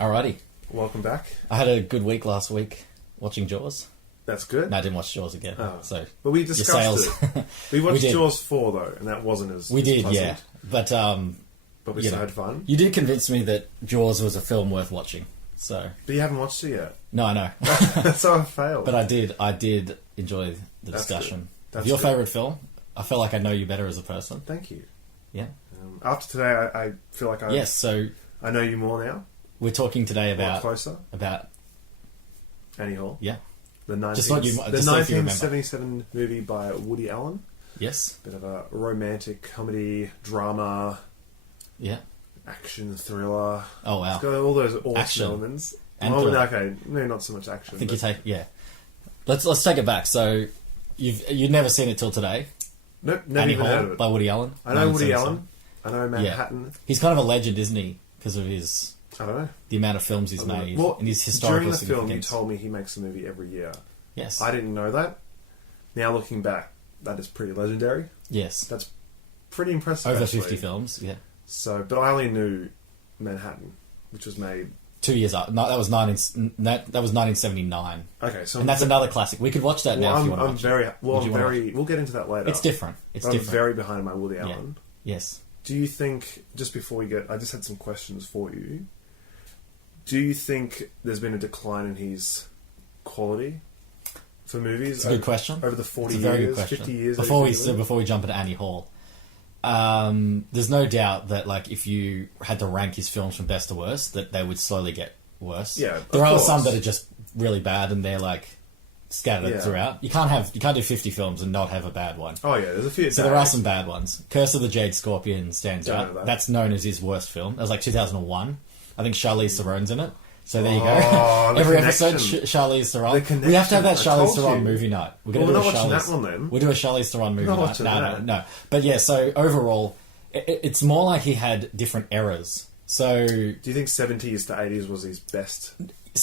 Alrighty. Welcome back. I had a good week last week watching Jaws. That's good. No, I didn't watch Jaws again. Oh. So, But we discussed it. We watched We did. Jaws 4 though, and that wasn't as we did, pleasant. yeah. But But we you still know. had fun. you did convince me that Jaws was a film worth watching. So, But you haven't watched it yet. no, I know. So I failed. But I did enjoy the That's discussion. good. That's Your good. favourite film? I feel like I know you better as a person. Thank you. Yeah. After today, I feel like Yes, so I know you more now. we're talking today More about closer. Annie Hall. Yeah. The Just what you- the just so if you remember. 1977 movie by Woody Allen. Yes. Bit of a romantic comedy, drama, Yeah. action thriller. Oh wow. It's got all those awesome Action. elements. And Well, thriller. okay, maybe not so much action. I think but you take Let's take it back. So you'd never seen it till today. Nope, never Annie even Hall heard of it. by Woody Allen. I know Woody 1977. Allen. I know Manhattan. He's kind of a legend, isn't he? Because of I don't know. the amount of films he's made Well, and his historical during the film, you significance. told me he makes a movie every year. Yes. I didn't know that. Now looking back, that is pretty legendary. Yes. That's pretty impressive. Over actually. 50 films. Yeah. So, but I only knew Manhattan, which was made. 2 years up. No, that was 1979. Okay, so And that's another classic. We could watch that now if you want to I'm watch very it. well. Would you I'm wanna watch very. We'll get into that later. It's different. It's I'm different. very behind my Woody Yeah. Allen. Yes. Do you think, just before we get, I just had some questions for you. Do you think there's been a decline in his quality for movies? It's a good question. Over the 40 It's a very years, good question. 50 years? Before that he's been we jump into Annie Hall, there's no doubt that like if you had to rank his films from best to worst, that they would slowly get worse. Yeah, there of are course. some that are just really bad and they're like scattered Yeah. throughout. You can't do 50 films and not have a bad one. Oh yeah, there's a few. So there are some bad ones. Curse of the Jade Scorpion stands Don't know out. that. That's known as his worst film. That was like 2001. I think Charlize Theron's in it. So there you Oh, go. the Every episode, connection. Charlize Theron. The We have to have that connection. I Charlize told Theron you. movie night. We're Well, going we're to do not a watching Charlize. that one then. We'll do a Charlize Theron movie Not night. watching No, that. no. But yeah, so overall, it's more like he had different eras. So Do you think 70s to 80s was his best?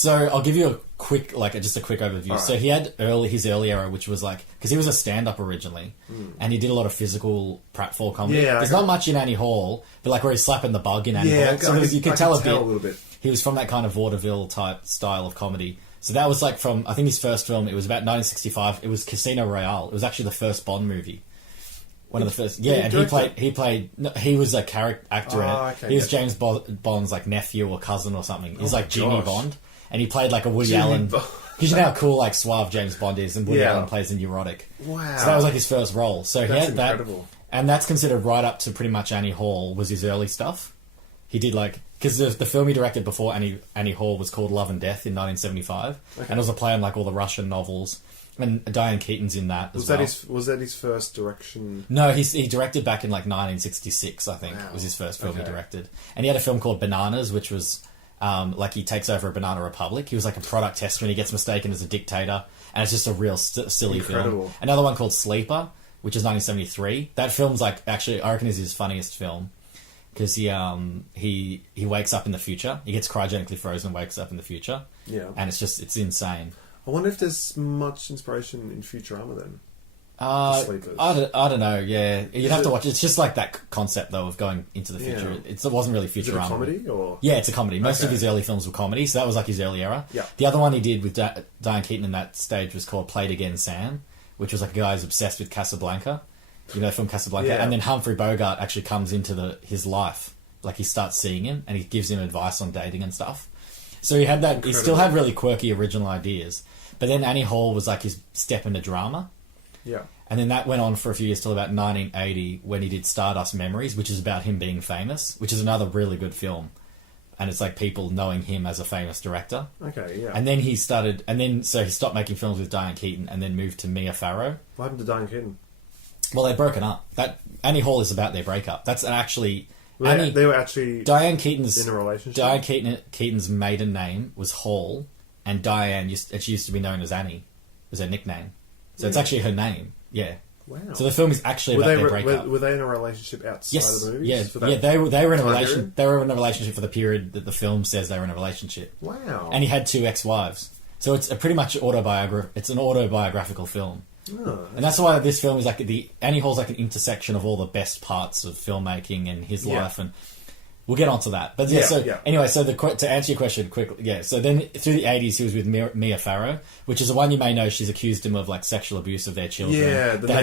I'll give you a quick overview. Alright. So he had his early era, which was like because he was a stand-up originally, and he did a lot of physical pratfall comedy. Yeah, There's not much in Annie Hall, but like where he's slapping the bug in Annie Yeah, Hall. So you could I tell can a a bit. little bit. He was from that kind of vaudeville type style of comedy. So that was like from I think his first film. It was about 1965. It was Casino Royale. It was actually the first Bond movie. One of the first, yeah, and he was a character actor in it. okay, He was yeah. James Bond's like nephew or cousin or something. He's Oh like my Jimmy gosh. Bond, and he played like a Woody Jimmy Allen. Bond. Because you know how cool like suave James Bond is, and Woody Yeah. Allen plays a neurotic. Wow. So that was like his first role. So he That's had that, incredible. and that's considered right up to pretty much Annie Hall was his early stuff. He did like because the film he directed before Annie Hall was called Love and Death in 1975, and it was a play on like all the Russian novels. And Diane Keaton's in that as well. Was that his first direction? No, he directed back in like 1966, I think, Wow. was his first film he Okay. directed. And he had a film called Bananas, which was like he takes over a banana republic. He was like a product tester and he gets mistaken as a dictator. And it's just a real silly Incredible. film. Another one called Sleeper, which is 1973. That film's like, actually, I reckon is his funniest film. Because he wakes up in the future. He gets cryogenically frozen and wakes up in the future. Yeah. And it's insane. I wonder if there's much inspiration in Futurama then. Sleepers. I don't know. Yeah, you'd Is have to it- watch. It's just like that concept though of going into the future. Yeah. It wasn't really Is it a Futurama. comedy or? Yeah, it's a comedy. Most of Okay. his early films were comedy, so that was like his early era. Yeah. The other one he did with Diane Keaton in that stage was called Play It Again, Sam, which was like a guy who's obsessed with Casablanca. You know, from Casablanca, Yeah. and then Humphrey Bogart actually comes into his life. Like he starts seeing him, and he gives him advice on dating and stuff. So he had that. Incredible. He still had really quirky original ideas. But then Annie Hall was like his step into drama. Yeah. And then that went on for a few years till about 1980 when he did Stardust Memories, which is about him being famous, which is another really good film. And it's like people knowing him as a famous director. Okay. Yeah. And then he stopped making films with Diane Keaton and then moved to Mia Farrow. What happened to Diane Keaton? Well, they'd broken up. That Annie Hall is about their breakup. That's actually They were actually Diane Keaton's in a relationship. Diane Keaton's maiden name was Hall, and she used to be known as Annie, was her nickname. So it's Really? actually her name. Yeah. Wow. So the film is actually were about they their breakup. were they in a relationship outside Yes, of the movies? yeah, for that yeah. They were in a time relation. period? They were in a relationship for the period that the film says they were in a relationship. Wow. And he had 2 ex-wives. So it's a pretty much It's an autobiographical film, Oh, and that's why this film is like Annie Hall's like an intersection of all the best parts of filmmaking and his Yeah. life. And We'll get onto that. But anyway, so to answer your question quickly, so then through the 80s he was with Mia Farrow, which is the one you may know. She's accused him of like sexual abuse of their children. Yeah, they were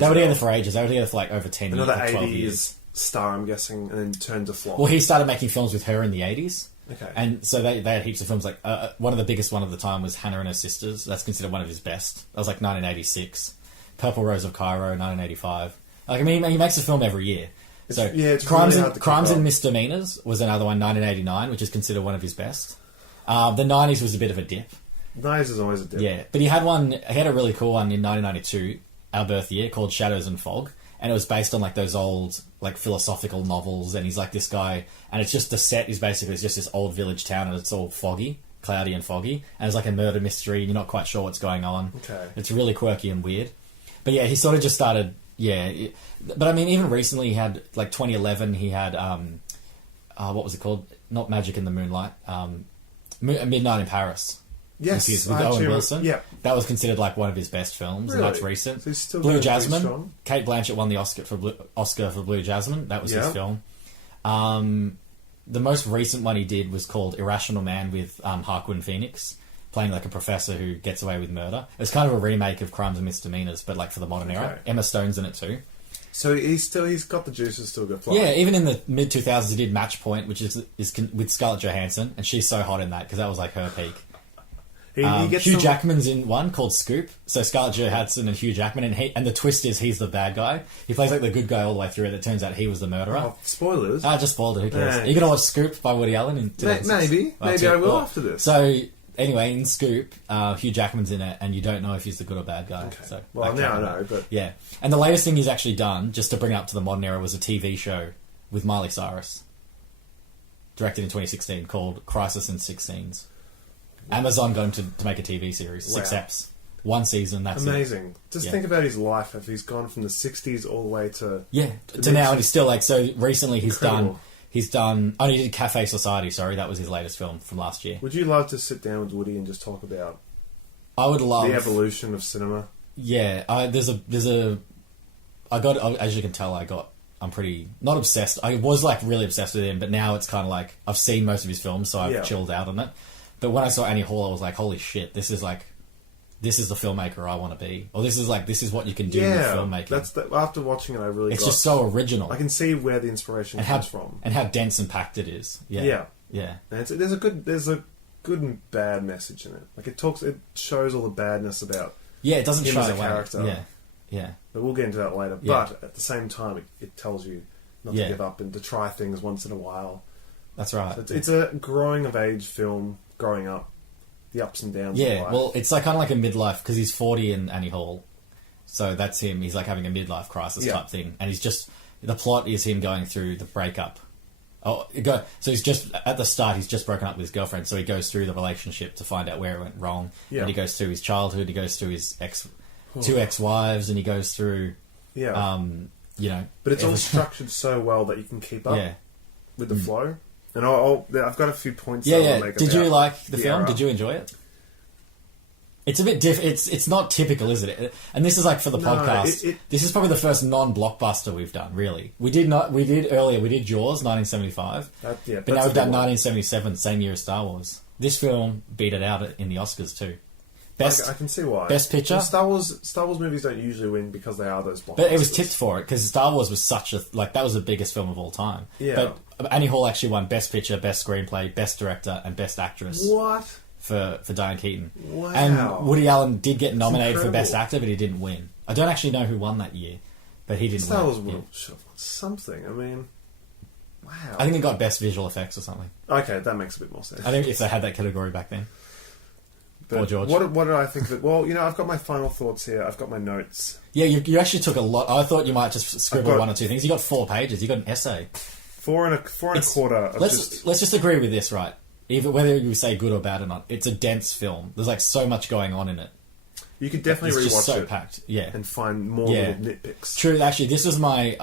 together for ages. They were together for like over 10 years. Another 12 80s years. star, I'm guessing, and then turned to flop. Well, he started making films with her in the 80s. Okay. And so they had heaps of films. Like one of the biggest one at the time was Hannah and Her Sisters. That's considered one of his best. That was like 1986. Purple Rose of Cairo, 1985. Like, I mean, he makes a film every year. It's Crimes really hard to Crimes keep and up. Misdemeanors was another one, 1989, which is considered one of his best. The 90s was a bit of a dip. 90s is always a dip. Yeah, but he had a really cool one in 1992, our birth year, called Shadows and Fog. And it was based on like those old like philosophical novels, and he's like this guy, and it's just the set is basically it's just this old village town, and it's all foggy, cloudy and foggy, and it's like a murder mystery, and you're not quite sure what's going on. Okay. It's really quirky and weird. But yeah, he sort of just started. But I mean, even recently he had like 2011. He had what was it called? Not Magic in the Moonlight. Midnight in Paris. Yes, with Owen Wilson. Yeah, that was considered like one of his best films, really? And that's recent. So he's still Blue doing pretty Jasmine. strong. Kate Blanchett won the Oscar for Blue Jasmine. That was his film. The most recent one he did was called Irrational Man with Joaquin Phoenix playing like a professor who gets away with murder. It's kind of a remake of Crimes and Misdemeanors, but like for the modern era. Emma Stone's in it too. So he's got the juices still go flying. Yeah, even in the mid 2000s he did Match Point, which is with Scarlett Johansson, and she's so hot in that because that was like her peak. Hugh Jackman's in one called Scoop. So Scarlett Johansson and Hugh Jackman, and the twist is he's the bad guy. He plays like the good guy all the way through, and it turns out he was the murderer. Oh, spoilers. I just spoiled it. Who cares? Yeah. Are you gonna watch Scoop by Woody Allen in 2006? Maybe I will after this. So anyway, in Scoop, Hugh Jackman's in it, and you don't know if he's the good or bad guy. Okay. So well, now I know. But yeah, and the latest thing he's actually done, just to bring it up to the modern era, was a TV show with Miley Cyrus, directed in 2016, called Crisis in 6 Scenes. Amazon going to make a TV series. 6 eps. 1 season, that's amazing. Just think about his life. If he's gone from the 60s all the way to now, and he's still like, so recently he's incredible. done he did Cafe Society, that was his latest film from last year. Would you love to sit down with Woody and just talk about I would love the evolution of cinema? Yeah, as you can tell, I'm pretty not obsessed. I was like really obsessed with him, but now it's kind of like I've seen most of his films, so I've chilled out on it. But when I saw Annie Hall, I was like, holy shit, this is the filmmaker I want to be. Or this is what you can do with filmmaking. After watching it, it's just so original. I can see where the inspiration comes from. And how dense and packed it is. Yeah. And there's a good and bad message in it. Like it shows all the badness about it doesn't him show as a away. character. Yeah. But we'll get into that later. Yeah. But at the same time, it tells you not to give up and to try things once in a while. That's right. So it's a growing of age film, growing up, the ups and downs of life. Well, it's like kind of like a midlife, because he's 40 in Annie Hall. So that's him. He's like having a midlife crisis type thing. And he's just... The plot is him going through the breakup. So he's just... At the start, he's just broken up with his girlfriend, so he goes through the relationship to find out where it went wrong. Yeah. And he goes through his childhood, he goes through his two ex-wives, and he goes through... But it's all structured so well that you can keep up with the flow. And I've got a few points. I'll make. Did you like the film? Did you enjoy it? It's a bit different. It's not typical, is it? And this is like for the podcast. This is probably the first non-blockbuster we've done. Really, we did earlier. We did Jaws, 1975. But now we've done 1977, same year as Star Wars. This film beat it out in the Oscars too. I can see why. Best Picture. Well, Star Wars movies don't usually win because they are those blockbusters. But it was tipped for it because Star Wars was that was the biggest film of all time. Yeah. But Annie Hall actually won Best Picture, Best Screenplay, Best Director, and Best Actress. What? For Diane Keaton. Wow. And Woody Allen did get nominated for Best Actor, but he didn't win. I don't actually know who won that year, but he didn't win. Star Wars would have something. I mean, wow. I think it got Best Visual Effects or something. Okay, that makes a bit more sense. I think if they had that category back then. But Poor George. What did I think of it? Well, I've got my final thoughts here. I've got my notes. Yeah, you actually took a lot. I thought you might just scribble 1 or 2 things. You got 4 pages. You got an essay. 4 and a quarter. Let's just agree with this, right? Even whether you say good or bad or not, it's a dense film. There's like so much going on in it. You could definitely rewatch just so it, packed, and find more little nitpicks. True. Actually, this is probably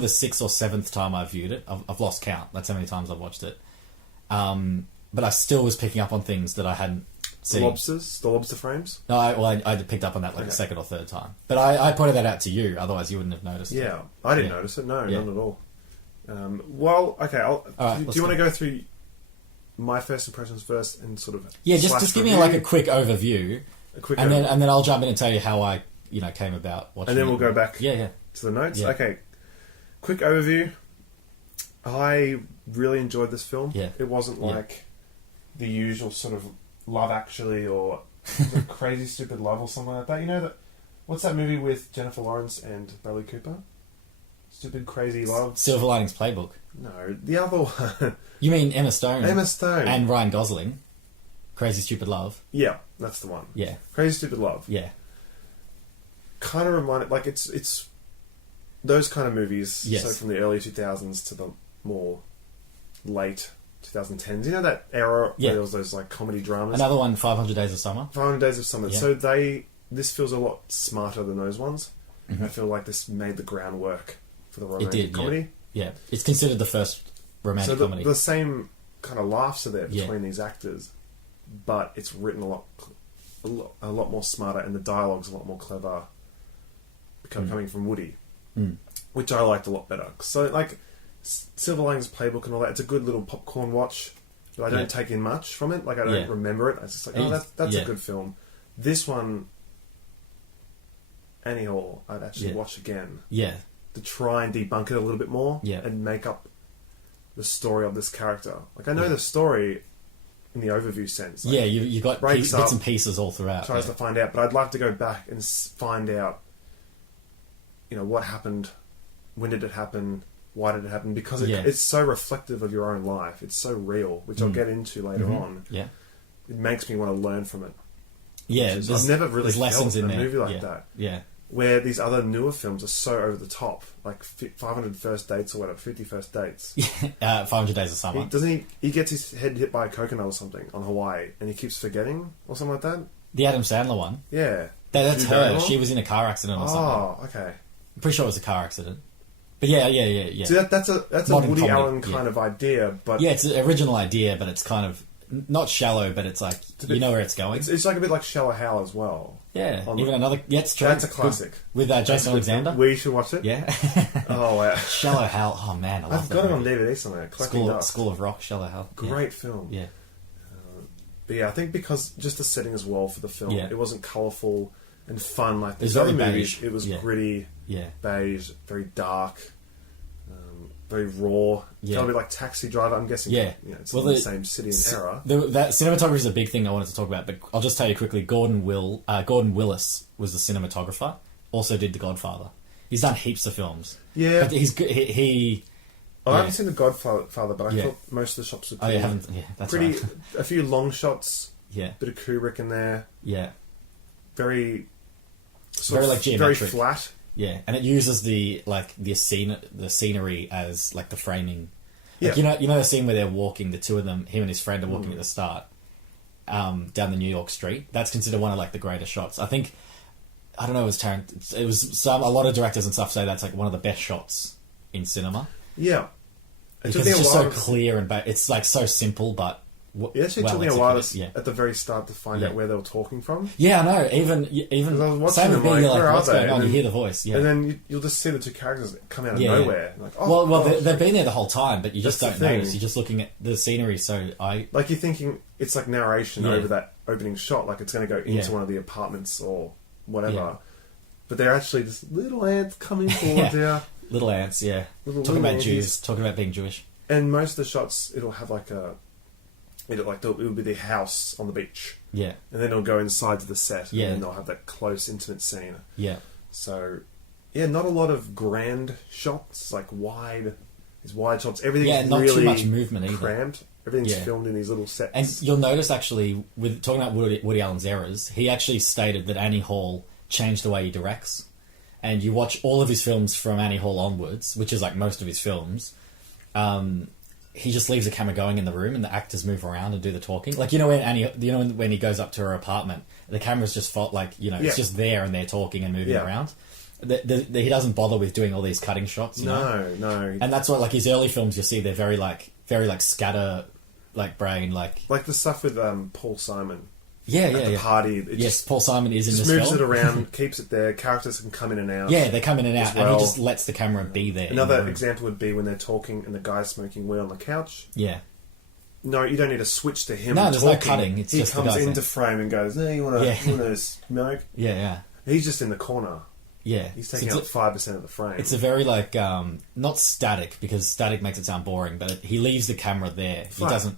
the 6th or 7th time I've viewed it. I've lost count. That's how many times I've watched it. But I still was picking up on things that I hadn't seen. The lobster frames. No, I picked up on that the 2nd or 3rd time. But I pointed that out to you. Otherwise, you wouldn't have noticed. Yeah, I didn't notice it. No, none at all. Well, okay. right, do you want to go through my first impressions first and sort of just give me like a quick overview, and then I'll jump in and tell you how I came about watching. And then it. we'll go back to the notes. Yeah. Okay, quick overview. I really enjoyed this film. Yeah. It wasn't like the usual sort of Love Actually or Crazy Stupid Love or something like that. You know that. What's that movie with Jennifer Lawrence and Bradley Cooper? Stupid Crazy Love. Silver Linings Playbook. No, the other one. You mean Emma Stone? Emma Stone and Ryan Gosling. Crazy Stupid Love. Yeah, that's the one. Yeah. Crazy Stupid Love. Yeah. Kind of reminded, like it's those kind of movies. Yes. So from the early 2000s to the more late 2010s. You know that era where there was those like comedy dramas. Another one, 500 Days of Summer. 500 Days of Summer. Yeah. So this feels a lot smarter than those ones. Mm-hmm. I feel like this made the groundwork for the romantic comedy. Yeah. It's considered the first romantic comedy. The same kind of laughs are there between these actors, but it's written a lot more smarter, and the dialogue's a lot more clever. Coming from Woody, which I liked a lot better. So, like Silver Linings Playbook and all that, it's a good little popcorn watch, but I don't take in much from it. Like I don't remember it. I was just like, that's a good film. This one, Annie Hall, I'd actually watch again. Yeah. To try and debunk it a little bit more. Yeah. And make up the story of this character. Like I know the story in the overview sense. Like, you got bits and pieces all throughout. Tries to find out, but I'd like to go back and find out. You know, what happened, when did it happen, why did it happen, because it's so reflective of your own life, it's so real, which I'll get into later on. Yeah. It makes me want to learn from it. Yeah. I've never really felt a movie like that. Yeah. Where these other newer films are so over the top, like 500 First Dates or whatever, 50 First Dates. 500 Days of Summer. He gets his head hit by a coconut or something on Hawaii, and he keeps forgetting, or something like that? The Adam Sandler one. Yeah. That's her. She was in a car accident or something. Oh, okay. I'm pretty sure it was a car accident. But yeah. See, that's a Woody Allen kind of idea, but... Yeah, it's an original idea, but it's kind of... Not shallow, but it's like... You know where it's going. It's like a bit like Shallow Hal as well. Yeah. Even another... Yeah, it's true. That's a classic. With Jason Alexander. We should watch it. Yeah. Oh, wow. Shallow Hal. Oh, man, I love I've got it on DVD somewhere. School of Rock, Shallow Hal. Great film. Yeah. But yeah, I think because just the setting as well for the film, it wasn't colourful and fun like these other movies. It was gritty, beige, very dark, very raw. Kind of a bit like Taxi Driver, I'm guessing. Yeah. It's in the same city and era. That cinematography is a big thing I wanted to talk about, but I'll just tell you quickly, Gordon Willis was the cinematographer, also did The Godfather. He's done heaps of films. Yeah. But he's good. I haven't seen The Godfather, but I thought most of the shots were pretty... that's pretty right. A few long shots. Yeah. Bit of Kubrick in there. Yeah. Very like geometric. Very flat. Yeah, and it uses the scenery as like the framing. Like, yeah. You know the scene where they're walking, the two of them, him and his friend are walking at the start, down the New York street. That's considered one of like the greatest shots. I think, I don't know, it was a lot of directors and stuff say that's like one of the best shots in cinema. Yeah. Because it's just so clear and it's like so simple, but it actually took me a while at the very start to find out where they were talking from. Yeah, I know. Even same with me. You're like, what's going on? You hear the voice, and then you'll just see the two characters come out of nowhere. Like, well, they've been there the whole time, but you just don't notice. You're just looking at the scenery. So like you're thinking it's like narration over that opening shot, like it's going to go into one of the apartments or whatever. But they're actually just little ants coming forward there. Little ants, yeah. Talking about Jews, talking about being Jewish. And most of the shots, it'll have like it'll be the house on the beach. Yeah. And then it'll go inside to the set. Yeah. And then they'll have that close, intimate scene. Yeah. So, not a lot of grand shots, like wide shots. Everything's not really too much movement either. Crammed. Everything's filmed in these little sets. And you'll notice, actually, with talking about Woody Allen's errors, he actually stated that Annie Hall changed the way he directs. And you watch all of his films from Annie Hall onwards, which is like most of his films, he just leaves the camera going in the room and the actors move around and do the talking. Like, when he goes up to her apartment, the camera's just it's just there and they're talking and moving around. He doesn't bother with doing all these cutting shots. No. And that's what, like, his early films, you'll see they're very scatter, like, brain, like... Like the stuff with Paul Simon. at the party. Yes, Paul Simon is in just this moves film. it around, keeps it there. Characters can come in and out. Yeah, they come in and out, well. and he just lets the camera be there. Another example would be when they're talking and the guy's smoking weed on the couch. Yeah. No, you don't need to switch to him. No, there's talking. no cutting. It's he just the comes guy into thing. frame and goes, "Hey, you want to smoke?" Yeah, yeah. He's just in the corner. Yeah. He's taking up 5% of the frame. It's a very, like, not static, because static makes it sound boring, but he leaves the camera there. He doesn't...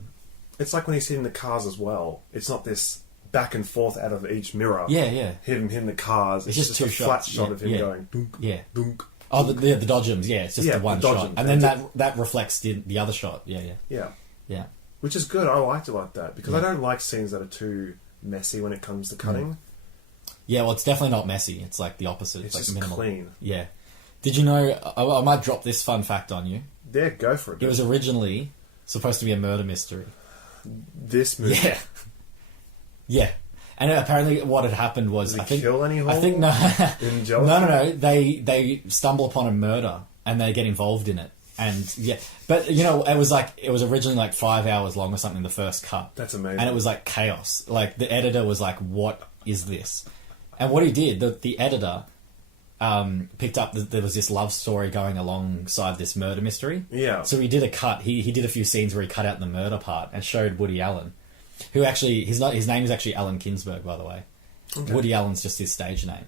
It's like when he's hitting the cars as well. It's not this back and forth out of each mirror. Yeah, yeah. Hitting the cars. It's just two a shots. flat shot of him going, dunk, dunk. Oh, the Dodgems, yeah. It's just the one shot. And then that reflects the other shot. Yeah. Which is good. I liked it like that. Because I don't like scenes that are too messy when it comes to cutting. Yeah, well, it's definitely not messy. It's like the opposite. It's like just minimal. clean. Yeah. Did you know... I might drop this fun fact on you. Yeah, go for it. It was originally supposed to be a murder mystery. This movie? Yeah. Yeah. And apparently what had happened was... Did he kill any hole? I think... No. In gelatin? No. They stumble upon a murder and they get involved in it. And yeah, but you know, it was originally like 5 hours long or something, the first cut. That's amazing. And it was like chaos. Like the editor was like, "What is this?" And what he did, the editor picked up that there was this love story going alongside this murder mystery. Yeah. So he did a cut. He did a few scenes where he cut out the murder part and showed Woody Allen, who actually his name is actually Alan Ginsberg, by the way. Okay. Woody Allen's just his stage name.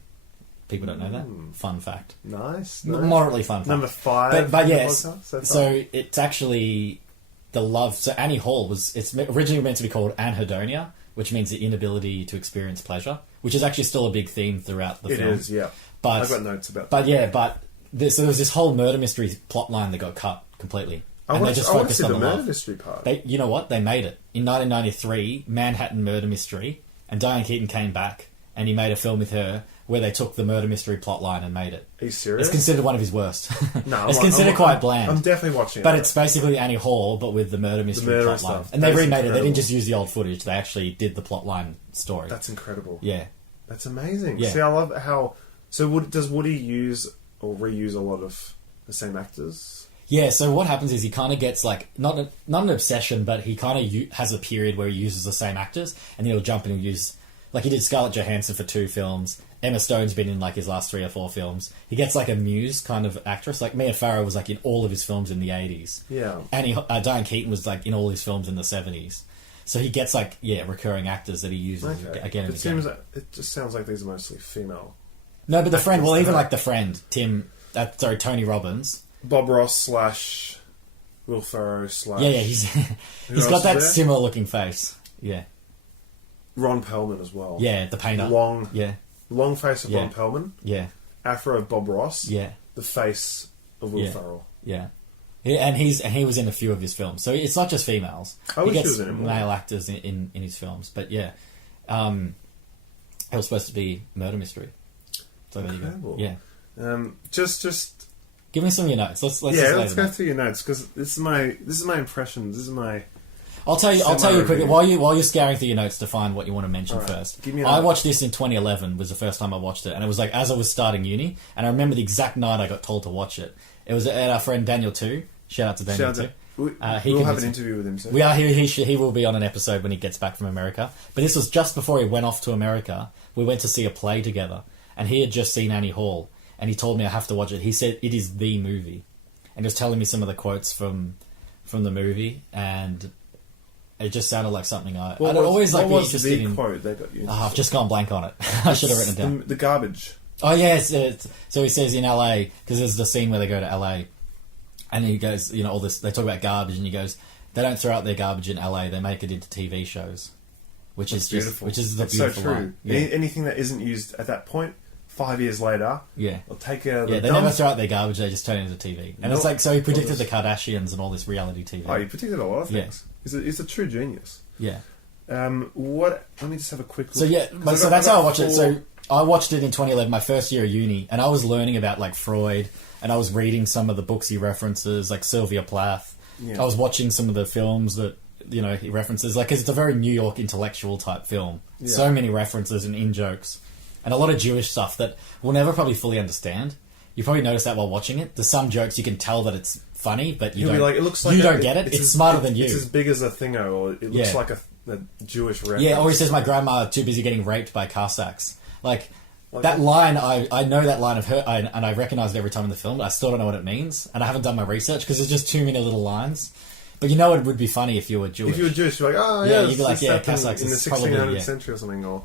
People don't know that. Fun fact. Nice. Moderately fun fact. Number 5. But yes, so it's actually the love. So Annie Hall it's originally meant to be called anhedonia, which means the inability to experience pleasure, which is actually still a big theme throughout the film. It is, yeah. But I've got notes about that. But yeah, so there was this whole murder mystery plot line that got cut completely. I want to see the murder mystery part. You know what? They made it. In 1993, Manhattan Murder Mystery, and Diane Keaton came back, and he made a film with her where they took the murder mystery plotline and made it. Are you serious? It's considered one of his worst. No, it's considered quite bland. I'm definitely watching it. But it's basically Annie Hall, but with the murder mystery plotline. And they remade it. They didn't just use the old footage. They actually did the plotline story. That's incredible. Yeah. That's amazing. Yeah. See, I love how... So does Woody use or reuse a lot of the same actors? Yeah, so what happens is he kind of gets like, not an obsession, but he kind of has a period where he uses the same actors, and then he'll jump in and use... Like he did Scarlett Johansson for 2 films. Emma Stone's been in like his last 3 or 4 films. He gets like a muse kind of actress. Like Mia Farrow was like in all of his films in the 80s. Yeah. And Diane Keaton was like in all his films in the 70s. So he gets like, recurring actors that he uses again and again. It just sounds like these are mostly female. No, but the friend, well, even like the friend, Tony Robbins. Bob Ross / Will Ferrell / Yeah, he's got that similar looking face. Yeah. Ron Perlman as well. Yeah, the painter. Long face of Ron Perlman. Yeah. Afro of Bob Ross. Yeah. The face of Will Ferrell. Yeah. And he was in a few of his films. So it's not just females. I wish he was in it more. Male actors in his films. But yeah. It was supposed to be murder mystery. So incredible. There you go. Yeah. Just give me some of your notes. Let's go through your notes because this is my impressions. This is my... I'll tell you quickly while you're scouring through your notes to find what you want to mention first. I watched this in 2011. Was the first time I watched it, and it was like as I was starting uni, and I remember the exact night I got told to watch it. It was at our friend Daniel too. Shout out to Daniel too. We'll have an interview with him soon. We are. He will be on an episode when he gets back from America. But this was just before he went off to America. We went to see a play together, and he had just seen Annie Hall, and he told me I have to watch it. He said it is the movie, and he was telling me some of the quotes from the movie, and it just sounded like something I'd always like be interested in. Quote they got you? I've just gone blank on it. I should have written it down. The garbage. Oh yes, so he says in LA, because there's the scene where they go to LA, and he goes, all this. They talk about garbage, and he goes, they don't throw out their garbage in LA. They make it into TV shows, which is beautiful. Which is the beautiful so true. line. Yeah. Anything that isn't used at that point, 5 years later, they'll take out. Yeah, they never throw out their garbage. They just turn it into TV, and it's like so. He predicted the Kardashians and all this reality TV. Oh, he predicted a lot of things. He's a true genius. Yeah. Let me just have a quick look. So yeah, so that's how I watched it. So I watched it in 2011, my first year of uni, and I was learning about like Freud, and I was reading some of the books he references, like Sylvia Plath. Yeah. I was watching some of the films that he references, like, 'cause it's a very New York intellectual type film. Yeah. So many references and in jokes, and a lot of Jewish stuff that we'll never probably fully understand. You probably notice that while watching it. There's some jokes you can tell that it's funny, but you don't. It looks like you don't get it. It's smarter than you. It's as big as a thingo, or it looks like the Jewish reference. Yeah, or he says, my grandma too busy getting raped by Cossacks. Like that line, I know that line of her, and I recognise it every time in the film, but I still don't know what it means, and I haven't done my research because there's just too many little lines. But you know it would be funny if you were Jewish. If you were Jewish, you're like, oh, yeah, you'd be like, yeah, Cossacks in the 1600th century or something. Or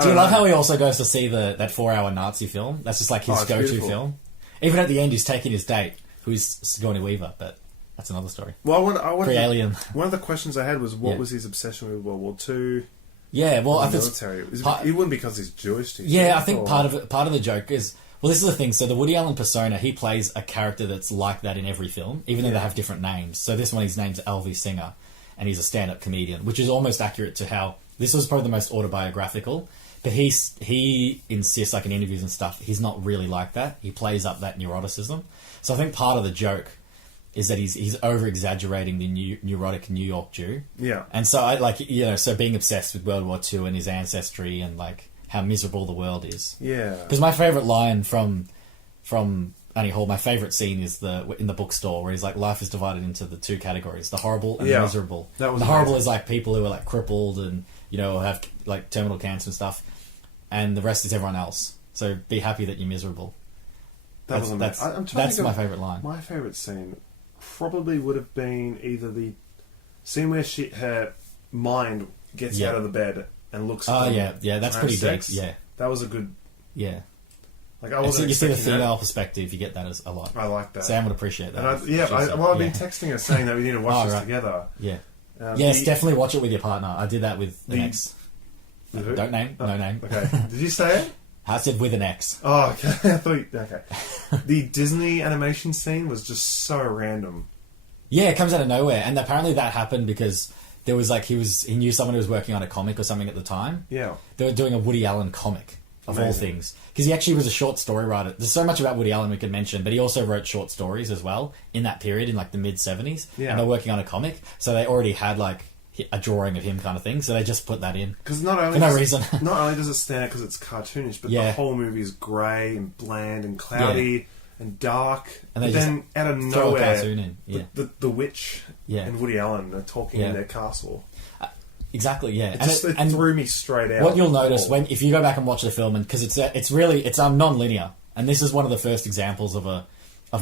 do you love how he also goes to see that 4-hour Nazi film? That's just like his go-to film. Even at the end, he's taking his date, who's Sigourney Weaver, but that's another story. Well, Pre-Alien. One of the questions I had was, what was his obsession with World War II? Yeah, well, I think military. It wouldn't because he's Jewish. Do you yeah, think? I think part of the joke is, well, this is the thing. So the Woody Allen persona, he plays a character that's like that in every film, even though they have different names. So this one, his name's Elvis Singer, and he's a stand-up comedian, which is almost accurate to how this was probably the most autobiographical. But he insists, like in interviews and stuff, he's not really like that. He plays up that neuroticism. So I think part of the joke is that he's over-exaggerating the neurotic New York Jew. Yeah. And so so being obsessed with World War II and his ancestry and like how miserable the world is. Yeah. Because my favourite line from Annie Hall, my favourite scene is in the bookstore where he's like, life is divided into the two categories, the horrible and the miserable. The horrible is like people who are like crippled and, have like terminal cancer and stuff. And the rest is everyone else. So be happy that you're miserable. That's my favourite line. My favourite scene probably would have been either the scene where her mind gets out of the bed and looks. Oh yeah, that's pretty deep. Yeah, that was a good. Yeah, like I wasn't. You see the female perspective, you get that a lot. I like that. Sam would appreciate that. I've been texting her saying that we need to watch this together. Yeah, yes, definitely watch it with your partner. I did that with an ex. Don't name, no name. Okay, did you say it? I said with an X. Oh, okay. I thought. Okay. The Disney animation scene was just so random. Yeah, it comes out of nowhere, and apparently that happened because there was he knew someone who was working on a comic or something at the time. Yeah. They were doing a Woody Allen comic of all things because he actually was a short story writer. There's so much about Woody Allen we could mention, but he also wrote short stories as well in that period in like the mid '70s. Yeah. And they're working on a comic, so they already had like a drawing of him kind of thing, so they just put that in because for no reason. Not only does it stand out because it's cartoonish, but the whole movie is grey and bland and cloudy and dark. And then out of nowhere, the witch and Woody Allen are talking in their castle. Exactly, yeah. It threw me straight out. What you'll notice if you go back and watch the film, and because it's non-linear, and this is one of the first examples of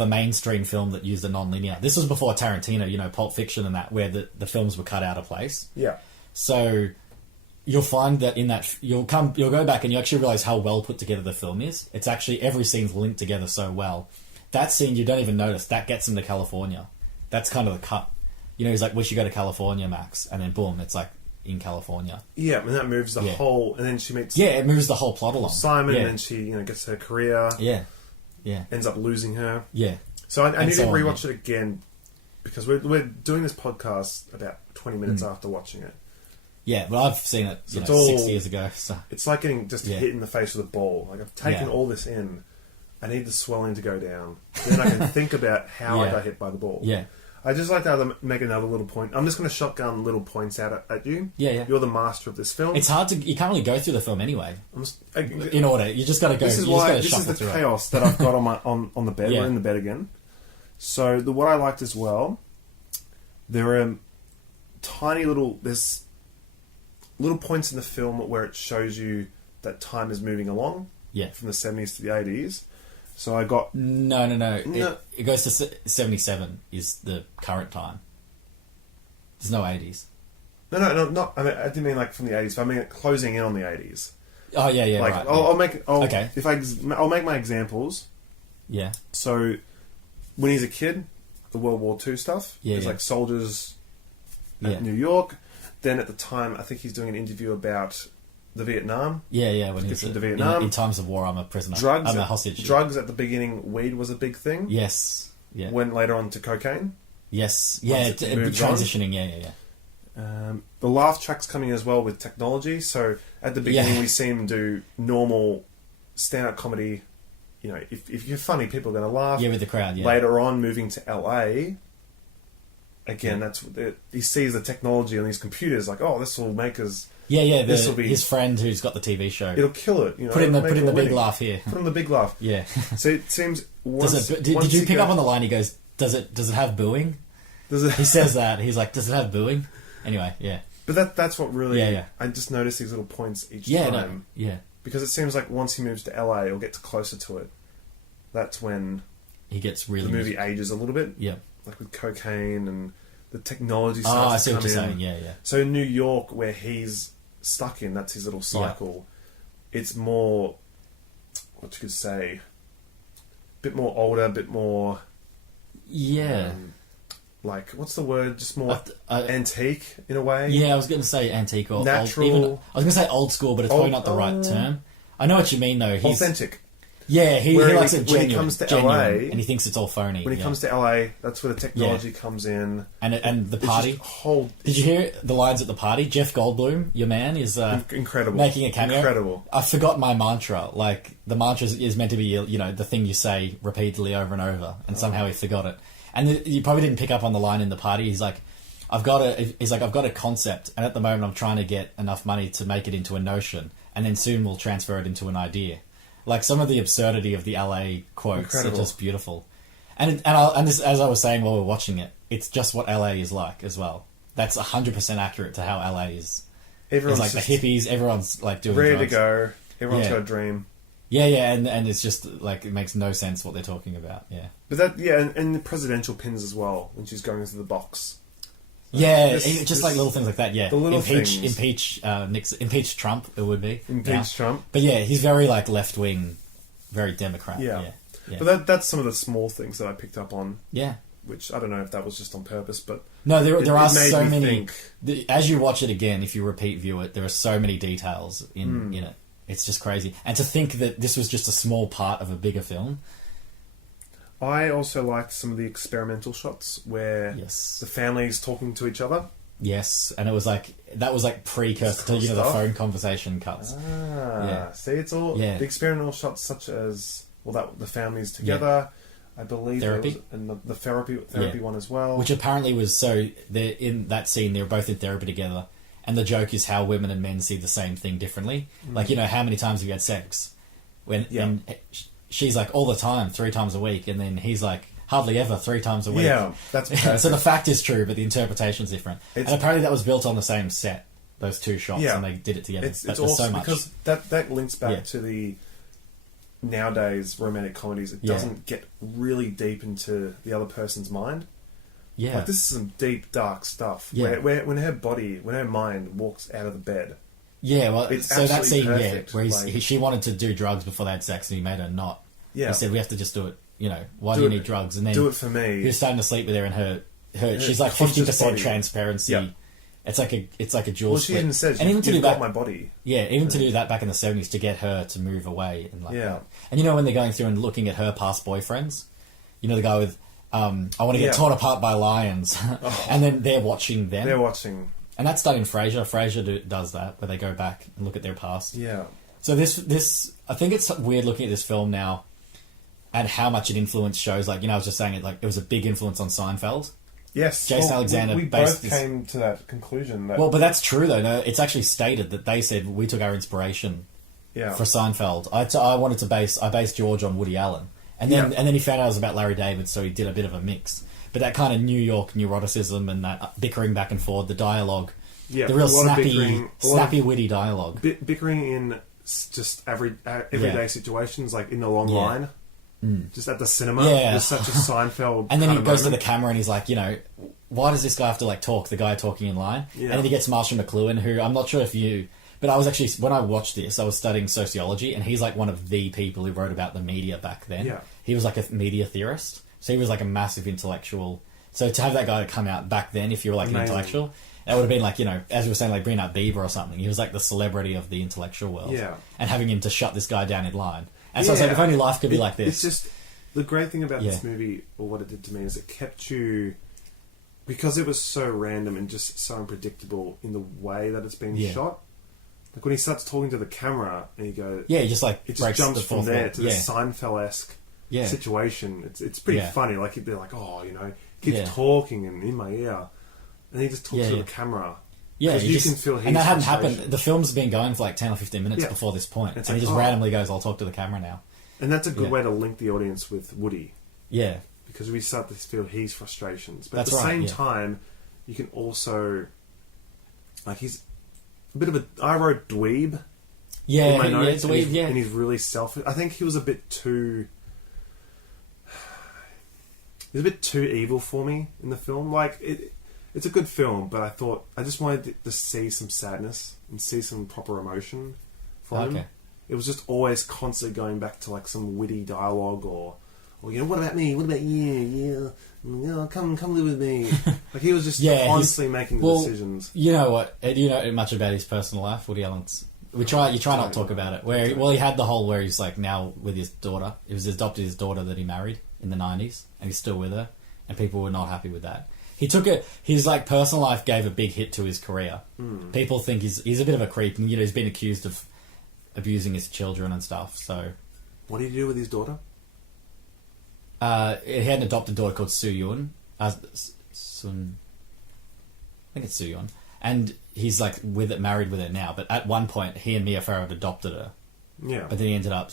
a mainstream film that used a non-linear. This was before Tarantino, Pulp Fiction and that, where the films were cut out of place. Yeah. So you'll find that in that you'll go back and you actually realise how well put together the film is. It's actually every scene's linked together so well. That scene you don't even notice. That gets him to California. That's kind of the cut. He's like, "We should go to California, Max," and then boom, it's like in California. Yeah, and that moves the whole. And then she meets. Yeah, it moves the whole plot along. Simon, and then she gets her career. Yeah. Yeah. Ends up losing her. Yeah. So I need to rewatch it again because we're doing this podcast about 20 minutes after watching it. Yeah, but I've seen it 6 years ago. So it's like getting just hit in the face with a ball. Like I've taken all this in. I need the swelling to go down. Then I can think about how I got hit by the ball. Yeah. I just like to make another little point. I'm just going to shotgun little points out at you. Yeah, yeah. You're the master of this film. It's hard to... You can't really go through the film anyway. In order. You just got to go... This is the chaos that I've got on the bed. We're in the bed again. So, what I liked as well, there are tiny little... There's little points in the film where it shows you that time is moving along. Yeah. From the 70s to the 80s. So I got... No. It goes to 77 is the current time. There's no 80s. No, not... I mean, I didn't mean like from the 80s, but I mean closing in on the 80s. Oh, yeah, like, right. I'll make... okay. I'll make my examples. Yeah. So, when he's a kid, the World War II stuff. Yeah, there's like soldiers at New York. Then at the time, I think he's doing an interview about... the Vietnam. Yeah, when he's to Vietnam. In times of war, I'm a prisoner. I'm a hostage. Drugs at the beginning, weed was a big thing. Yes. Yeah. Went later on to cocaine. Yes. Yeah, transitioning, yeah. The laugh track's coming as well with technology. So at the beginning, we see him do normal stand-up comedy. If you're funny, people are going to laugh. Yeah, with the crowd, yeah. Later on, moving to LA... Again, he sees the technology on these computers, like, oh, this will make us... Yeah, this will be his friend who's got the TV show. It'll kill it. Put in the big laugh here. Put in the big laugh. Yeah. So it seems... Did you pick up on the line? He goes, does it have booing? He says that. He's like, does it have booing? Anyway, yeah. But that's what really... Yeah. I just notice these little points each Yeah, time. no, yeah. Because it seems like once he moves to LA or gets closer to it, that's when he gets really... the movie ages a little bit. Yeah. Like with cocaine and the technology Oh, I starts see to what come you're in. saying. Yeah, yeah. So in New York, where he's stuck in, that's his little cycle. Yeah. It's more, what you could say, a bit more older, a bit more... Yeah. Like, what's the word? Just more antique, in a way? Yeah, I was going to say antique or natural. Old, even, I was going to say old school, but it's probably not the right term. I know what you mean, though. He's authentic. Yeah, he likes it genuine. When he comes to genuine, LA... and he thinks it's all phony. When he comes to LA, that's where the technology comes in. And the party. Did you hear the lines at the party? Jeff Goldblum, your man, is incredible, making a cameo. Incredible. I forgot my mantra. Like, the mantra is meant to be, the thing you say repeatedly over and over, and somehow he forgot it. And you probably didn't pick up on the line in the party. He's like, I've got a concept, and at the moment I'm trying to get enough money to make it into a notion, and then soon we'll transfer it into an idea. Like, some of the absurdity of the LA quotes are just beautiful. And this, as I was saying while we were watching it, it's just what LA is like as well. That's 100% accurate to how LA is. Everyone's it's like the hippies, everyone's like doing ready drugs. to go. Everyone's got a dream. Yeah, and it's just like, it makes no sense what they're talking about. Yeah, but and the presidential pins as well when she's going into the box. Like little things like that. Yeah, the little impeach Nixon, impeach Trump. It would be Trump. But yeah, he's very like left wing, very Democrat. Yeah. But that's some of the small things that I picked up on. Yeah, which I don't know if that was just on purpose, but no, there are so many. As you watch it again, if you repeat view it, there are so many details in it. It's just crazy. And to think that this was just a small part of a bigger film. I also liked some of the experimental shots where the family's talking to each other. Yes, and it was like, that was like precursor to, the phone conversation cuts. See, it's all the experimental shots such as, the family's together. I believe therapy. And the therapy one as well. Which apparently was, so they're in that scene, they're both in therapy together. And the joke is how women and men see the same thing differently. Like, how many times have you had sex? And she's like, all the time, 3 times a week. And then he's like, hardly ever, 3 times a week. Yeah, that's perfect. So the fact is true, but the interpretation's different. And apparently that was built on the same set, those 2 shots, and they did it together. It's awesome so much. because that links back to the nowadays romantic comedies. It doesn't get really deep into the other person's mind. Yeah, like, this is some deep, dark stuff. Yeah. Where when her mind walks out of the bed. Yeah, well, it's so that scene, perfect. where she wanted to do drugs before they had sex, and he made her not. Yeah, he said, "We have to just do it. Why do you need drugs?" And then do it for me. He was starting to sleep with her, and her she's like 50% transparency. Yeah. It's like a jewel. Well, she even says, and even to do that, my body. Yeah, even to do that back in the 70s to get her to move away and that. And when they're going through and looking at her past boyfriends, the guy with I want to get torn apart by lions, and then they're watching them. They're watching, and that's done in Frasier. Frasier does that, where they go back and look at their past. Yeah. So this I think it's weird looking at this film now, and how much it influenced shows. Like, I was just saying it was a big influence on Seinfeld. Yes, Jason Alexander. We both came to that conclusion. But that's true though. No, it's actually stated that they said we took our inspiration for Seinfeld. I based George on Woody Allen, and then he found out it was about Larry David, so he did a bit of a mix. But that kind of New York neuroticism and that bickering back and forth, the dialogue, the real snappy, witty dialogue, bickering in just everyday situations, like in the long line. Just at the cinema, there's such a Seinfeld. And then he goes to the camera and he's like, why does this guy have to talk? The guy talking in line, and then he gets Marshall McLuhan, who I'm not sure if you, but I was actually, when I watched this, I was studying sociology, and he's like one of the people who wrote about the media back then. Yeah. He was like a media theorist, so he was like a massive intellectual. So to have that guy come out back then, if you were like an intellectual, that would have been like, as we were saying, like bringing up Bieber or something. He was like the celebrity of the intellectual world. Yeah. And having him to shut this guy down in line. And so I was like, if only life could be like this. It's just, the great thing about this movie, or what it did to me, is it kept you, because it was so random and just so unpredictable in the way that it's being shot. Like when he starts talking to the camera and he goes, it just jumps from there to the Seinfeld-esque situation. It's pretty funny. Like he'd be like, keeps talking and in my ear, and he just talks to the camera. Yeah, you can feel his and that hadn't happened. The film's been going for like 10 or 15 minutes before this point, and he just randomly goes, "I'll talk to the camera now." And that's a good way to link the audience with Woody. Yeah, because we start to feel his frustrations, but at the same time, you can also like he's a bit of a. I wrote dweeb. Yeah, in my notes, dweeb. Yeah, and he's really selfish. I think he was a bit too. He's a bit too evil for me in the film. Like it's a good film, but I thought I just wanted to see some sadness and see some proper emotion from him. It was just always constantly going back to like some witty dialogue or you know, what about me? What about you? Yeah, come live with me. Like he was just constantly making the decisions. You know what? Do you know much about his personal life, Woody Allen's? You try not to talk about it. He had the whole where he's like now with his daughter. It was adopted his daughter that he married in the 90s, and he's still with her, and people were not happy with that. He took it. His like personal life gave a big hit to his career. People think he's a bit of a creep, and you know he's been accused of abusing his children and stuff. So, what did he do with his daughter? He had an adopted daughter called Soo Yoon. Sun, I think it's Soo Yoon, and he's like married with her now. But at one point, he and Mia Farrow had adopted her. Yeah. But then he ended up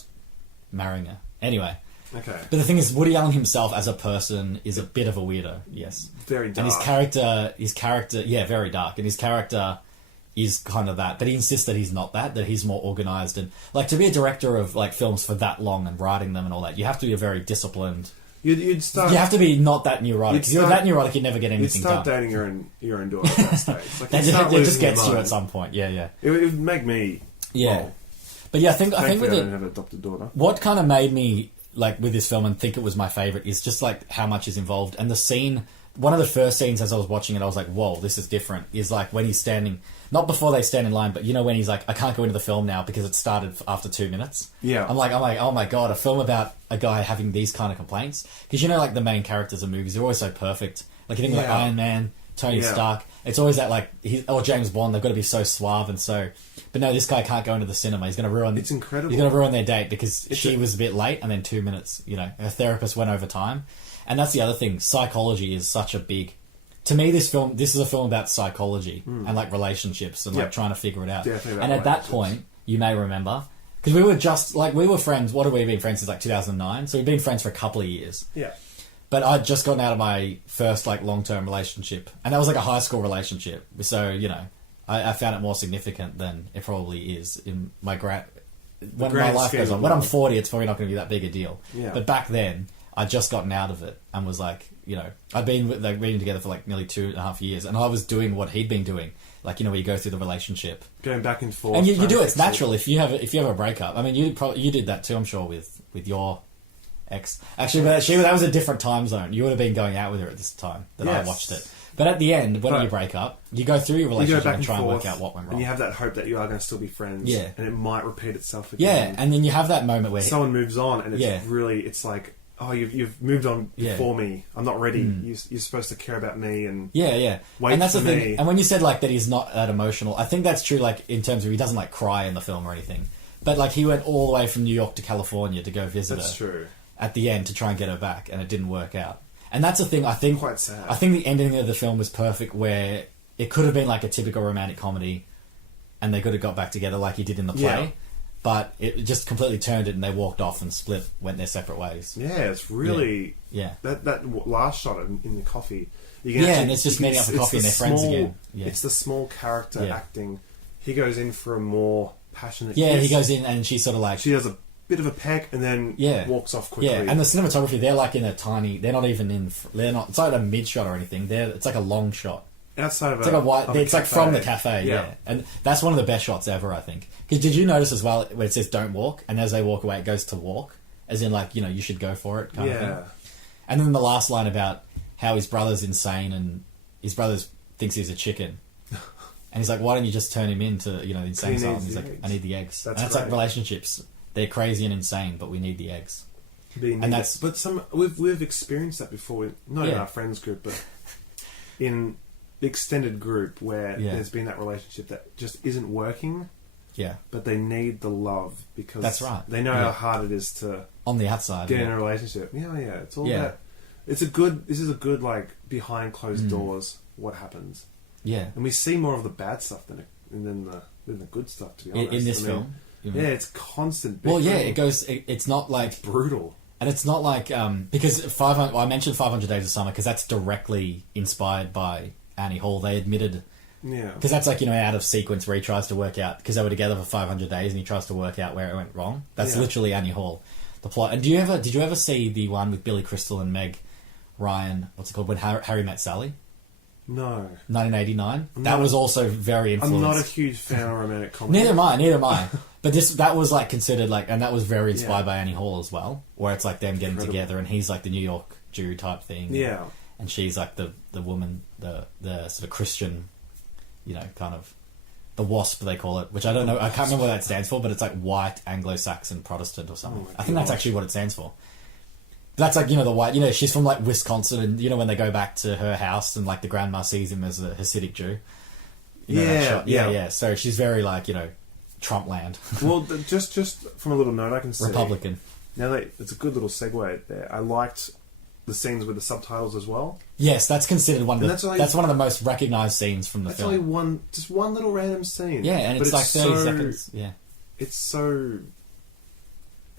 marrying her. Anyway. Okay. But the thing is, Woody Allen himself as a person is a bit of a weirdo. Yes. Very dark. And his character, yeah, very dark. And his character is kind of that, but he insists that he's not that he's more organised. And like to be a director of like films for that long and writing them and all that, you have to be a very disciplined. You'd start. You have to be not that neurotic. If you're that neurotic, you'd never get anything done. You'd start dating your own daughter at that stage. Like, it just gets you at some point. Yeah. It would make me. Yeah. Well, but yeah, I think with I don't have an adopted daughter. What kind of made me like with this film and think it was my favourite is just like how much is involved and the scene. One of the first scenes as I was watching it, I was like, "Whoa, this is different." Is like when he's standing, not before they stand in line, but you know when he's like, "I can't go into the film now because it started after 2 minutes." Yeah, I'm like, oh my god, a film about a guy having these kind of complaints because you know, like the main characters of movies are always so perfect. Like you think like Iron Man, Tony Stark, it's always that like or James Bond, they've got to be so suave and so. But no, this guy can't go into the cinema. He's going to ruin. It's incredible. He's going to ruin their date because she was a bit late, and then 2 minutes. You know, her therapist went over time, and that's the other thing. Psychology is such a big. To me, this is a film about psychology and like relationships and like trying to figure it out. And at that point, you may remember because we were friends. What have we been friends since like 2009? So we've been friends for a couple of years. Yeah. But I'd just gotten out of my first like long-term relationship, and that was like a high school relationship. So you know. I found it more significant than it probably is in my when my life goes on. When I'm 40, it's probably not going to be that big a deal. Yeah. But back then, I'd just gotten out of it and was like, you know, I'd been reading together for like nearly 2.5 years, and I was doing what he'd been doing, like you know, where you go through the relationship, going back and forth, and you do it. It's natural if you have a breakup. I mean, you did that too, I'm sure, with your ex. Actually, but that was a different time zone. You would have been going out with her at this time that I watched it. But at the end, when you break up, you go through your relationship and try and work out what went wrong. And you have that hope that you are going to still be friends. Yeah. And it might repeat itself again. Yeah, and then you have that moment where... Someone moves on and it's like, oh, you've moved on before me. I'm not ready. You're supposed to care about me and... Yeah. Wait and that's for the thing. me. And when you said like that he's not that emotional, I think that's true like in terms of he doesn't like cry in the film or anything. But like he went all the way from New York to California to go visit her. That's true. At the end to try and get her back, and it didn't work out. And that's the thing, I think... Quite sad. I think the ending of the film was perfect, where it could have been like a typical romantic comedy, and they could have got back together like he did in the play, but it just completely turned it, and they walked off and went their separate ways. Yeah, it's really... Yeah. That last shot in the coffee... and it's just meeting up for coffee and they're friends again. Yeah. It's the small character acting. He goes in for a more passionate kiss. He goes in and she's sort of like... She does a bit of a peck and then walks off quickly. Yeah, and the cinematography, they're like in a tiny... They're not even in... They're not... It's like a mid shot or anything. It's like a long shot. Outside of it's like a white... It's like from the cafe, yeah. And that's one of the best shots ever, I think. Because did you notice as well where it says don't walk, and as they walk away it goes to walk? As in like, you know, you should go for it kind of thing. And then the last line about how his brother's insane and his brother thinks he's a chicken. And he's like, why don't you just turn him into, you know, the insane asylum? He's like, I need the eggs. And it's like relationships. They're crazy and insane, but we need the eggs. We've experienced that before, not in our friends group, but in the extended group where there's been that relationship that just isn't working. Yeah. But they need the love because that's right. They know how hard it is to on the outside get in a relationship. Yeah. It's all that. This is a good like behind closed doors what happens. Yeah. And we see more of the bad stuff than the good stuff, to be honest. In this film. Yeah, it's constant. Well, yeah, it goes. It's not like it's brutal, and it's not like because 500. Well, I mentioned 500 Days of Summer because that's directly inspired by Annie Hall. They admitted Yeah. Because that's like, out of sequence where he tries to work out, because they were together for 500 days and he tries to work out where it went wrong. That's literally Annie Hall, the plot. And did you ever see the one with Billy Crystal and Meg Ryan, what's it called, When Harry Met Sally? No. 1989? That was also very influenced. I'm not a huge fan of romantic comedy. Neither am I. But that was like considered like, and that was very inspired by Annie Hall as well, where it's like them getting together and he's like the New York Jew type thing. Yeah. And she's like the woman, the sort of Christian, kind of the WASP they call it, which I don't know, I can't remember what that stands for, but it's like white Anglo-Saxon Protestant or something. I think that's actually what it stands for. That's like, the white, she's from like Wisconsin, and when they go back to her house and like the grandma sees him as a Hasidic Jew. Yeah. So she's very like, Trump land. Well, just from a little note I can say. Republican. Now it's a good little segue there. I liked the scenes with the subtitles as well. Yes, that's considered one of that's one of the most recognised scenes from the film. That's only one little random scene. Yeah, and it's like 30 seconds. Yeah. It's so...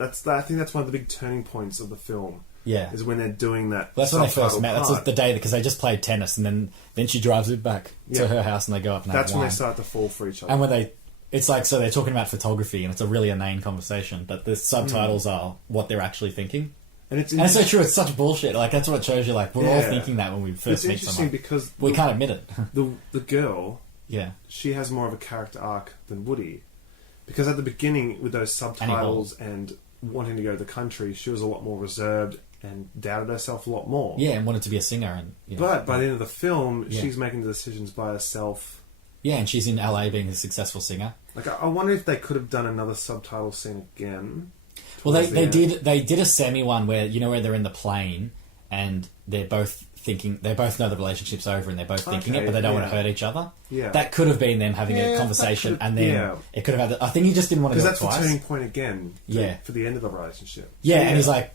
I think that's one of the big turning points of the film. Yeah. Is when they're doing that. Well, that's when they first met. That's the day, because they just played tennis, and then she drives it back to her house and they go up and have That's when they start to fall for each other. And when it's like, so they're talking about photography and it's a really inane conversation, but the subtitles are what they're actually thinking. And it's so true, it's such bullshit. Like, that's what it shows you, like, we're all thinking that when we first meet someone. It's interesting because... we can't admit it. the girl, she has more of a character arc than Woody. Because at the beginning, with those subtitles and wanting to go to the country, she was a lot more reserved and doubted herself a lot more. Yeah, and wanted to be a singer. But by the end of the film, she's making the decisions by herself. Yeah, and she's in LA being a successful singer. Like, I wonder if they could have done another subtitle scene again. Well, they did a semi one where, where they're in the plane and they're both thinking, they both know the relationship's over and they're both thinking it, but they don't want to hurt each other. Yeah. That could have been them having a conversation, and then it could have had... I think he just didn't want to do it twice. Because that's the turning point again for the end of the relationship. Yeah, and he's like,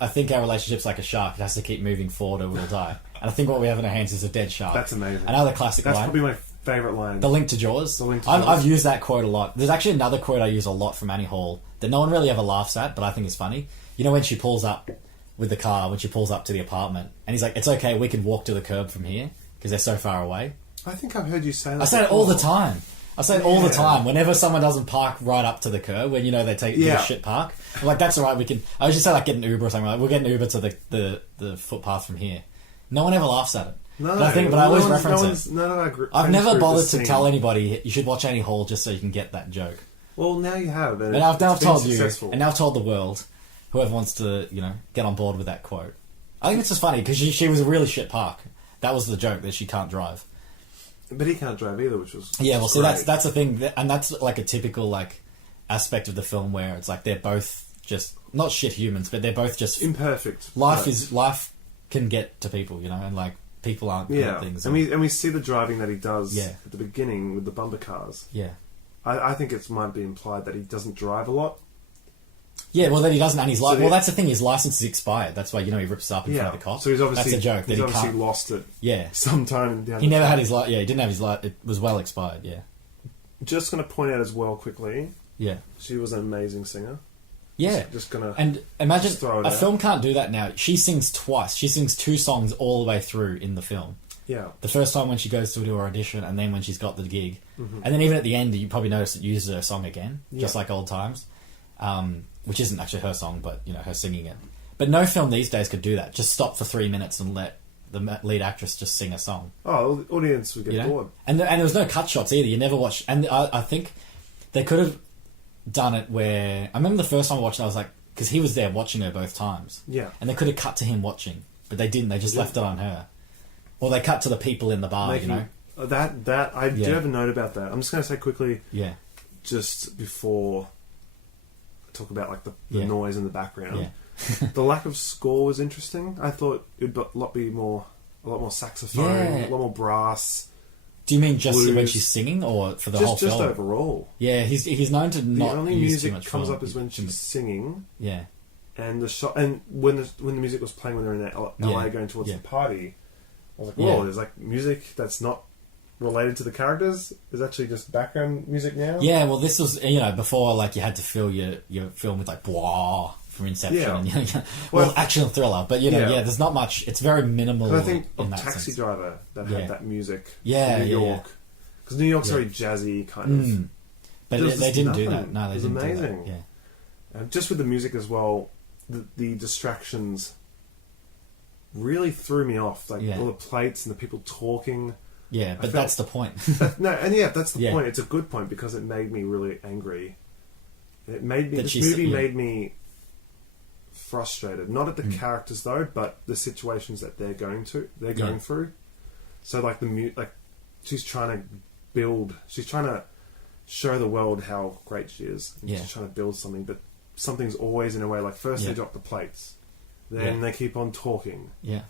I think our relationship's like a shark. It has to keep moving forward or we'll die. And I think what we have in our hands is a dead shark. That's amazing. Another classic line. That's probably my favourite line. The link to Jaws. I've used that quote a lot. There's actually another quote I use a lot from Annie Hall that no one really ever laughs at, but I think is funny. When she pulls up with the car, when she pulls up to the apartment, and he's like, it's okay, we can walk to the curb from here, because they're so far away. I think I've heard you say that. I say it all the time. All the time. Whenever someone doesn't park right up to the curb, when, they take a shit park, I'm like, that's alright, we can... I was just say, like, get an Uber or something, like, we'll get an Uber to the footpath from here. No one ever laughs at it. No, but I always reference it. I've never bothered to tell anybody, you should watch Annie Hall just so you can get that joke. Well, now you have. And now I've told successful. And now I've told the world, whoever wants to, get on board with that quote. I think it's just funny, because she was a really shit park. That was the joke, that she can't drive. But he can't drive either, which was... Yeah, well, see, that's the thing, and that's like a typical, like, aspect of the film where it's like they're both just, not shit humans, but they're both just... imperfect. Life can get to people, and like, people aren't good at things. And we see the driving that he does at the beginning with the bumper cars. Yeah. I think it might be implied that he doesn't drive a lot. Yeah, well, that he doesn't, and his license... well, that's the thing, his license is expired. That's why, he rips up in front of the cops. So he's obviously... that's a joke. He's obviously lost it sometime down he never had his license. Yeah, he didn't have his license. It was well expired, yeah. Just going to point out as well, quickly... Yeah. She was an amazing singer. Yeah. Just going to... And imagine, a film can't do that now. She sings twice. She sings 2 songs all the way through in the film. Yeah. The first time when she goes to do her audition, and then when she's got the gig. Mm-hmm. And then even at the end, you probably notice it uses her song again, just like old times. Which isn't actually her song, but, her singing it. But no film these days could do that. Just stop for 3 minutes and let the lead actress just sing a song. Oh, the audience would get bored. And there was no cut shots either. You never watch... And I think they could have done it where... I remember the first time I watched it, I was like... Because he was there watching her both times. Yeah. And they could have cut to him watching. But they didn't. They just left it on her. Or they cut to the people in the bar, That I do have a note about that. I'm just going to say quickly... Yeah. Just before... talk about like the noise in the background. Yeah. The lack of score was interesting. I thought it'd a lot more saxophone, a lot more brass. Do you mean just blues. when she's singing, or for the whole film? Just overall. Yeah, he's known to not the only use music too much comes film. up is when she's singing. Yeah. And the shot, and when the music was playing when they're in LA going towards the party, I was like, whoa, there's like music that's not related to the characters. Is actually just background music now. Yeah, well, this was before, like, you had to fill your film with like blah from Inception and action thriller, but there's not much. It's very minimal. I think in of that Taxi sense. Driver that had that music. Yeah, New York. because New York's very jazzy kind of. But they didn't do that. No, they didn't. Amazing. Do that. Yeah. Just with the music as well, the distractions really threw me off. Like all the plates and the people talking. Yeah, but that's the point. That's the point. It's a good point because it made me really angry. It made me. This movie made me frustrated. Not at the characters though, but the situations that they're going through. So like she's trying to show the world how great she is. And she's trying to build something, but something's always in a way. Like first they drop the plates, then they keep on talking. Yeah,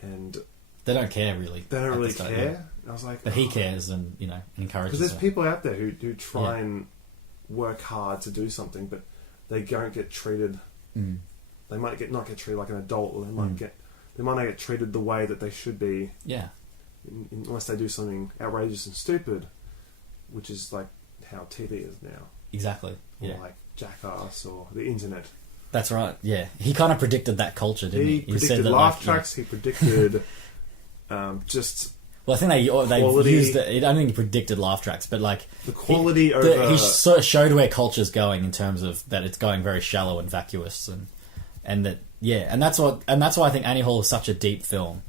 and they don't care really. They don't really care. I was like, but he cares and encourages. Because there's people out there who try and work hard to do something, but they don't get treated. They might not get treated like an adult, or they might not get treated the way that they should be. Yeah. Unless they do something outrageous and stupid, which is like how TV is now. Exactly. Or like Jackass or the internet. That's right. Yeah, he kind of predicted that culture, didn't he? He predicted laugh tracks. He predicted just. Well, I think they used it. I don't think he predicted laugh tracks, but like the quality he sort of showed where culture's going in terms of that it's going very shallow and vacuous, and that's why I think Annie Hall is such a deep film,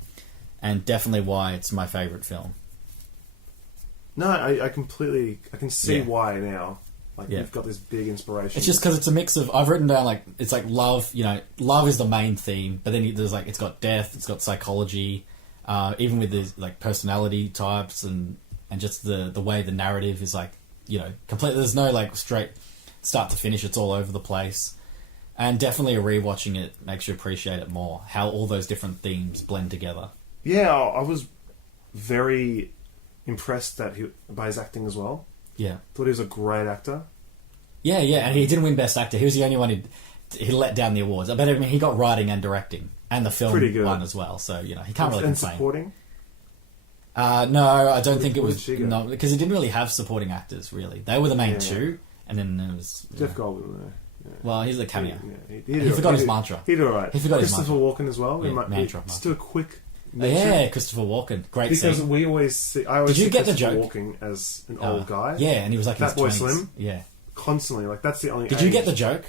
and definitely why it's my favourite film. No, I can see why now. Like you've got this big inspiration. It's just because it's a mix of, I've written down like, it's like love, love is the main theme, but then there's like, it's got death, it's got psychology, even with the like personality types and just the way the narrative is like, completely, there's no like straight start to finish, it's all over the place. And definitely rewatching it makes you appreciate it more, how all those different themes blend together. Yeah, I was very impressed by his acting as well. Yeah. Thought he was a great actor. Yeah, and he didn't win Best Actor. He was the only one who let down the awards. But I mean, he got writing and directing, and the film won as well. So he can't really complain. And supporting? No, I don't think it was. No, because he didn't really have supporting actors. Really, they were the main two, and then there was Jeff Goldblum there. Yeah. Well, he's a cameo. He forgot his mantra. He did all right. He forgot his mantra. Christopher Walken as well. Mantra. Just do a quick. Yeah, Christopher Walken, great because scene. I always see the joke? Walken as an old guy. Yeah, and he was like Fat Boy 20s. Slim. Yeah, constantly like that's the only. Did you get the joke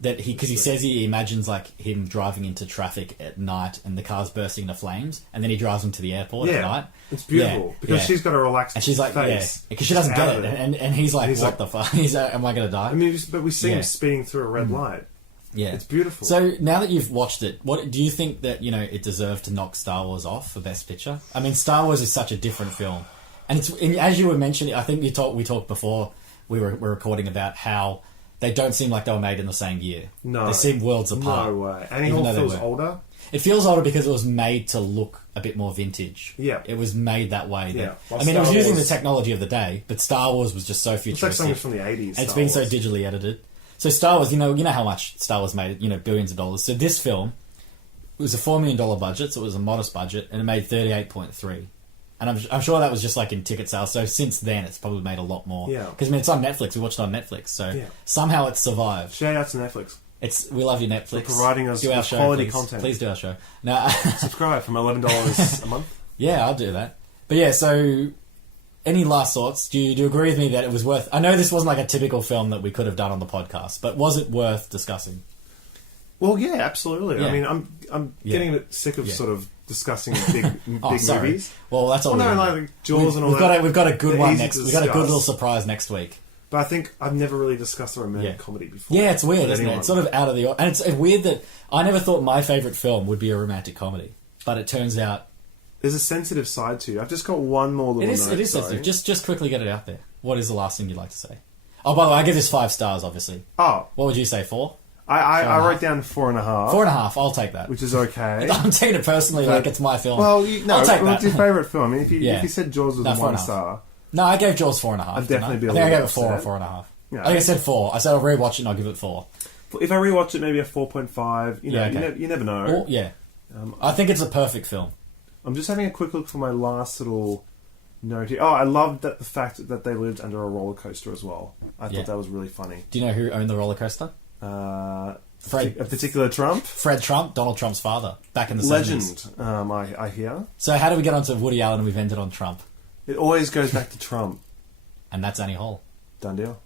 that because he says he imagines like him driving into traffic at night and the car's bursting into flames, and then he drives him to the airport at night. It's beautiful because she's got a relaxed and she's like face because she doesn't get it, and he's like, what the fuck? He's like, am I going to die? I mean, but we see him speeding through a red light. Yeah, it's beautiful. So now that you've watched it, what do you think that it deserved to knock Star Wars off for Best Picture? I mean, Star Wars is such a different film, and as you were mentioning, I think we talked before we were recording about how they don't seem like they were made in the same year. No, they seem worlds apart. No way. Annie Hall feels older. It feels older because it was made to look a bit more vintage. Yeah, it was made that way. Yeah, I mean, it was using the technology of the day, but Star Wars was just so futuristic. It's like something from the 80s. And it's been so digitally edited. So Star Wars, you know how much Star Wars made, billions of dollars. So this film, it was a $4 million budget, so it was a modest budget, and it made 38.3. And I'm sure that was just like in ticket sales. So since then, it's probably made a lot more. Yeah. Because it's on Netflix. We watched it on Netflix. So somehow it's survived. Shout out to Netflix. We love you, Netflix. For providing us with quality content. Please do our show. Now, subscribe from $11 a month. Yeah, I'll do that. But yeah, so any last thoughts? Do you agree with me that it was worth... I know this wasn't like a typical film that we could have done on the podcast, but was it worth discussing? Well, yeah, absolutely. Yeah. I mean, I'm getting a bit sick of sort of discussing big movies. Well, that's all. Well, no, like Jaws and all that. We've got a good one next. We've got a good little surprise next week. But I think I've never really discussed a romantic comedy before. Yeah, it's weird, isn't it? It's sort of out of the... And it's weird that I never thought my favourite film would be a romantic comedy. But it turns out... There's a sensitive side to you. I've just got one more little note. It is sensitive. Just quickly get it out there. What is the last thing you'd like to say? Oh, by the way, I give this 5 stars, obviously. Oh. What would you say, 4? I wrote down 4.5. 4.5, I'll take that. Which is okay. I'm taking it personally like it's my film. Well, I'll take that. What's your favourite film? I mean, if you said Jaws was 1 star... No, I gave Jaws 4.5. I'd definitely be a little I think I gave it 4 or 4.5. Yeah. I think I said 4. I said I'll rewatch it and I'll give it 4. If I rewatch it, maybe a 4.5. You never know. I think it's a perfect film. I'm just having a quick look for my last little note here. Oh, I loved the fact that they lived under a roller coaster as well. I thought that was really funny. Do you know who owned the roller coaster? A particular Trump? Fred Trump, Donald Trump's father, back in the 70s. Legend, I hear. So how do we get onto Woody Allen and we've ended on Trump? It always goes back to Trump. And that's Annie Hall. Done deal.